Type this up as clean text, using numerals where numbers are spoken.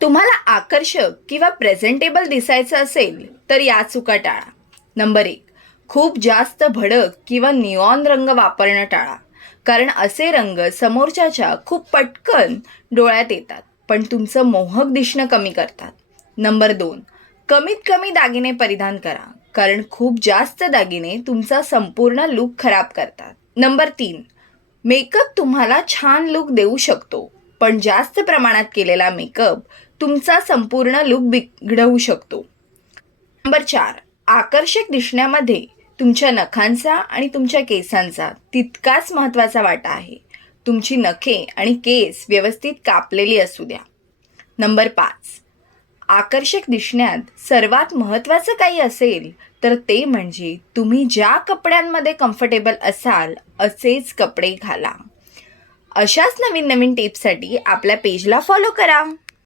तुम्हाला आकर्षक किंवा प्रेझेंटेबल दिसायचं असेल तर या चुका टाळा. नंबर 1, खूप जास्त भडक किंवा निऑन रंग वापरणं टाळा, कारण असे रंग समोरच्याच्या खूप पटकन डोळ्यात येतात पण तुमचं मोहक दिसणं कमी करतात. नंबर 2, कमीत कमी दागिने परिधान करा, कारण खूप जास्त दागिने तुमचा संपूर्ण लूक खराब करतात. नंबर 3, मेकअप तुम्हाला छान लूक देऊ शकतो, पण जास्त प्रमाणात केलेला मेकअप तुमचा संपूर्ण लूक बिघडवू शकतो. नंबर 4, आकर्षक दिसण्यामध्ये तुमच्या नखांचा आणि तुमच्या केसांचा तितकाच महत्त्वाचा वाटा आहे. तुमची नखे आणि केस व्यवस्थित कापलेली असू द्या. नंबर 5, आकर्षक दिसण्यात सर्वात महत्त्वाचं काही असेल तर ते म्हणजे तुम्ही ज्या कपड्यांमध्ये कम्फर्टेबल असाल असेच कपडे घाला. अशाच नवीन नवीन टिप्ससाठी आपल्या पेजला फॉलो करा.